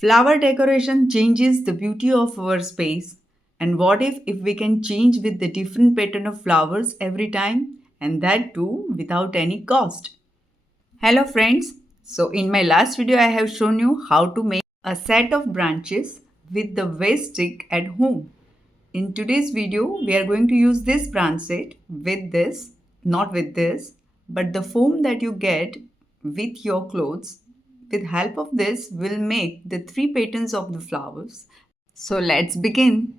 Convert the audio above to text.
Flower decoration changes the beauty of our space. And what if we can change with the different pattern of flowers every time and that too without any cost? Hello friends. So in my last video I have shown you how to make a set of branches with the waste stick at home. In today's video we are going to use this branch set with this, not with this, but the foam that you get with your clothes. With help of this we'll make the three patterns of the flowers. So let's begin.